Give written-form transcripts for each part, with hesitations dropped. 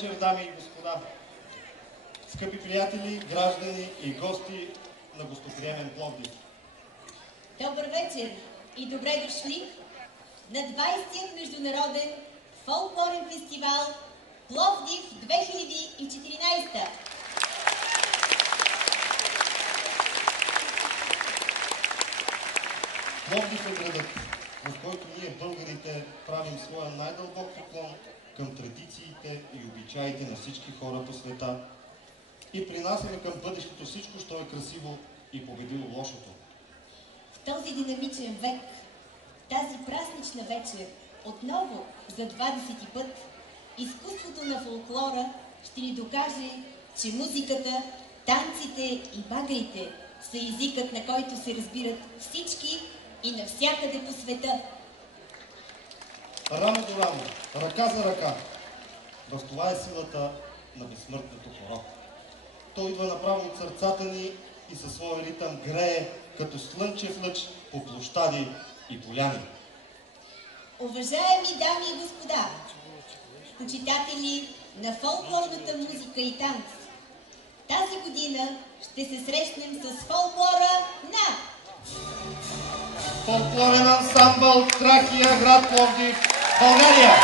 вечер, дами и господа, скъпи приятели, граждани и гости на гостоприемен Пловдив. Добър вечер и добре дошли на 20-тият международен фолклорен фестивал Пловдив 2014. Пловдив е градът, в който ние, българите, правим своя най-дълбок поклон към традициите и обичаите на всички хора по света и принасяме към бъдещето всичко, що е красиво и победило лошото. В този динамичен век, тази празнична вечер, отново за 20-ти път, изкуството на фолклора ще ни докаже, че музиката, танците и багрите са езикът, на който се разбират всички и навсякъде по света. Рамо до рамо, ръка за ръка. В това е силата на безсмъртното хоро. Той идва направо от сърцата ни и със своя ритъм грее като слънчев лъч по площади и поляни. Уважаеми дами и господа, почитатели на фолклорната музика и танц, тази година ще се срещнем с фолклора на Фолклорен ансамбъл Тракия, град Пловдив, България!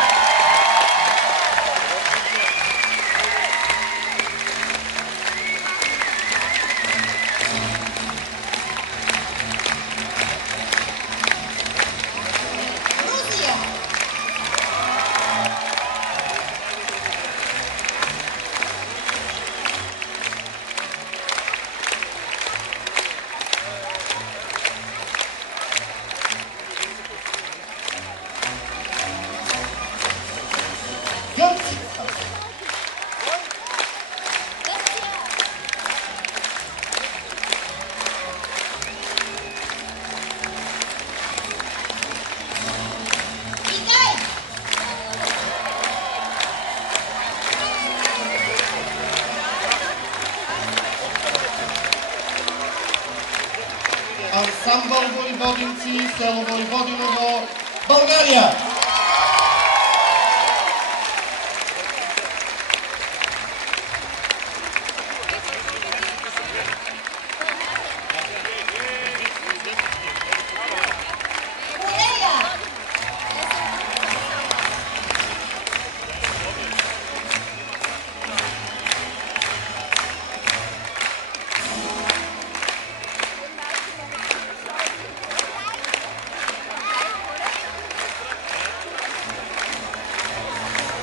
Ансамбъл Войводинци, село Войводиново, България!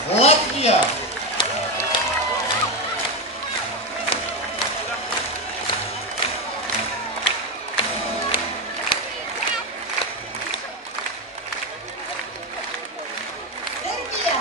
Латвия! Сърбия!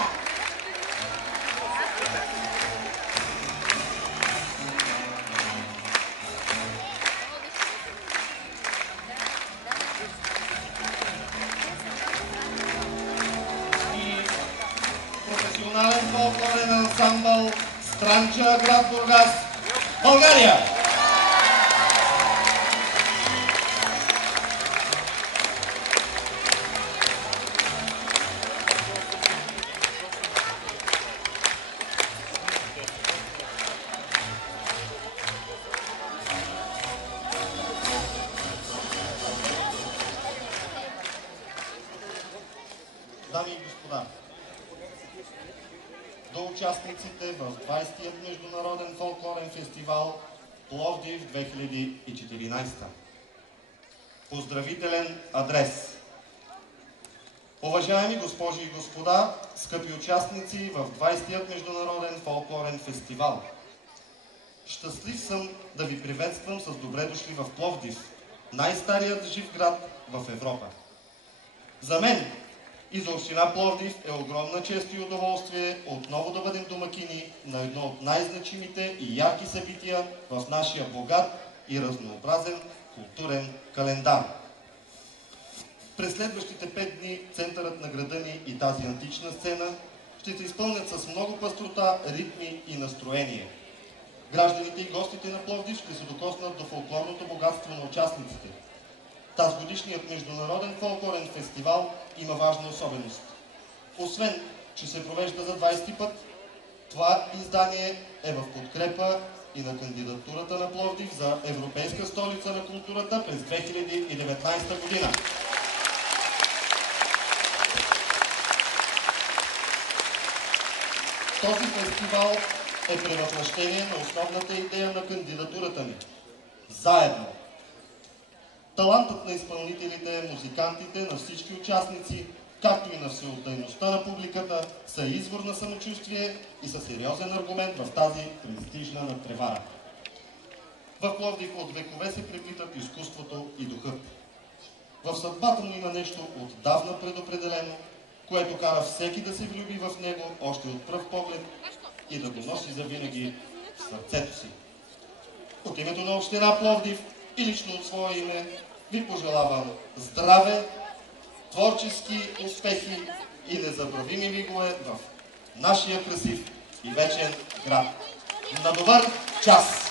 Професионален фолклорен ансамбъл Странча, град Бургас, България! Дами и господа, до участниците в 20-тият международен фолклорен фестивал Пловдив 2014. Поздравителен адрес. Уважаеми госпожи и господа, скъпи участници в 20-тият международен фолклорен фестивал, щастлив съм да ви приветствам с добре дошли в Пловдив, най-старият жив град в Европа. За мен и за община Пловдив е огромна чест и удоволствие отново да бъдем домакини на едно от най-значимите и ярки събития в нашия богат и разнообразен културен календар. През следващите 5 дни центърът на града ни и тази антична сцена ще се изпълнят с много пъстрота, ритми и настроение. Гражданите и гостите на Пловдив ще се докоснат до фолклорното богатство на участниците. Тазгодишният международен фолклорен фестивал има важна особеност. Освен, че се провежда за 20 път, Това издание е в подкрепа и на кандидатурата на Пловдив за Европейска столица на културата през 2019 година. Този фестивал е превъплъщение на основната идея на кандидатурата ни. Заедно. Талантът на изпълнителите, музикантите, на всички участници, както и на всеотдайността на публиката, са извор на самочувствие и са сериозен аргумент в тази престижна надпревара. В Пловдив от векове се преплитат изкуството и духът. В съдбата му има нещо отдавна предопределено, което кара всеки да се влюби в него още от пръв поглед и да го носи завинаги в сърцето си. От името на община Пловдив и лично от свое име ви пожелавам здраве, творчески успехи и незабравими мигове в нашия красив и вечен град. На добър час!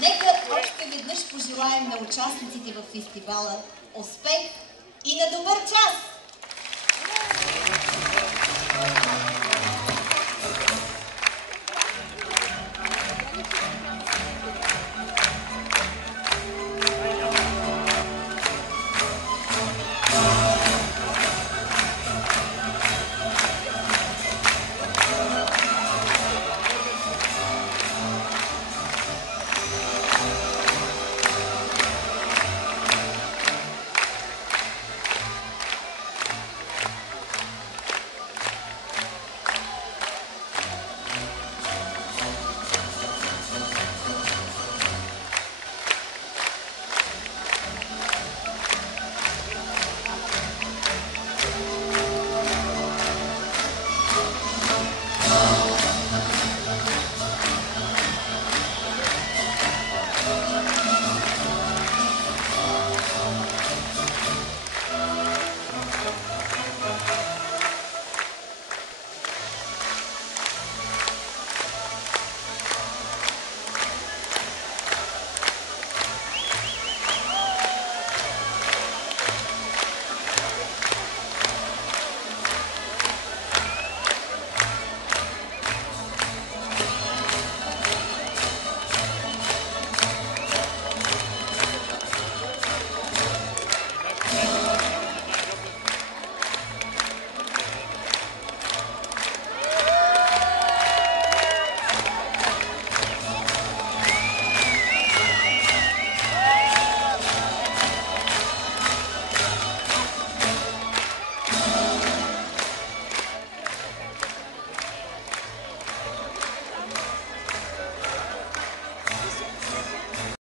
Нека още веднъж пожелаем на участниците в фестивала успех и на добър час!